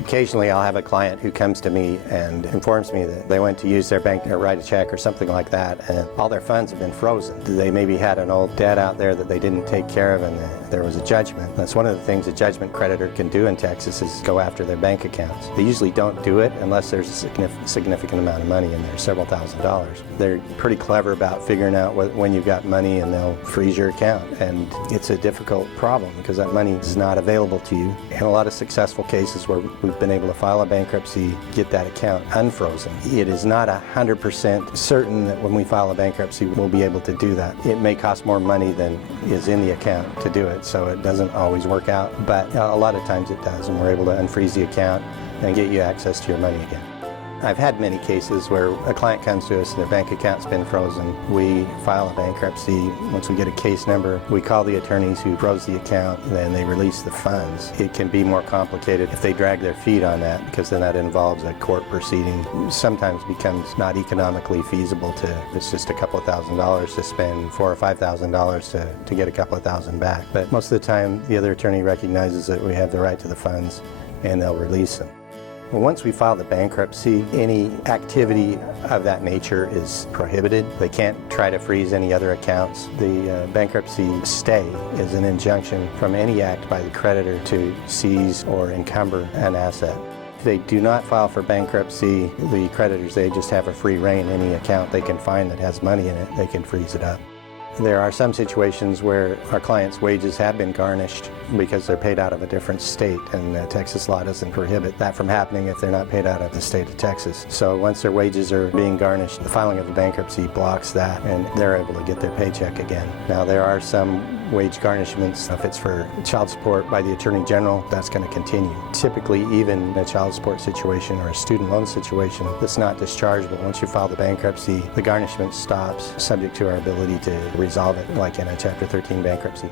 Occasionally I'll have a client who comes to me and informs me that they went to use their bank to write a check or something like that, and all their funds have been frozen. They maybe had an old debt out there that they didn't take care of, and there was a judgment. That's one of the things a judgment creditor can do in Texas, is go after their bank accounts. They usually don't do it unless there's a significant amount of money in there, several $1,000s. They're pretty clever about figuring out when you've got money, and they'll freeze your account. And it's a difficult problem because that money is not available to you. In a lot of successful cases where we've been able to file a bankruptcy, get that account unfrozen. It is not 100% certain that when we file a bankruptcy we'll be able to do that. It may cost more money than is in the account to do it, so it doesn't always work out, but a lot of times it does, and we're able to unfreeze the account and get you access to your money again. I've had many cases where a client comes to us and their bank account's been frozen. We file a bankruptcy. Once we get a case number, we call the attorneys who froze the account, and then they release the funds. It can be more complicated if they drag their feet on that, because then that involves a court proceeding. Sometimes becomes not economically feasible if it's just a couple of $1,000s to spend $4,000 or $5,000 to get a couple of thousand back. But most of the time the other attorney recognizes that we have the right to the funds and they'll release them. Well, once we file the bankruptcy, any activity of that nature is prohibited. They can't try to freeze any other accounts. The bankruptcy stay is an injunction from any act by the creditor to seize or encumber an asset. If they do not file for bankruptcy, the creditors, they just have a free rein. Any account they can find that has money in it, they can freeze it up. There are some situations where our clients' wages have been garnished because they're paid out of a different state, and Texas law doesn't prohibit that from happening if they're not paid out of the state of Texas. So once their wages are being garnished, the filing of the bankruptcy blocks that, and they're able to get their paycheck again. Now, there are some wage garnishments. If it's for child support by the Attorney General, that's going to continue. Typically, even a child support situation or a student loan situation that's not dischargeable, once you file the bankruptcy, the garnishment stops, subject to our ability to resolve it, like in a Chapter 13 bankruptcy.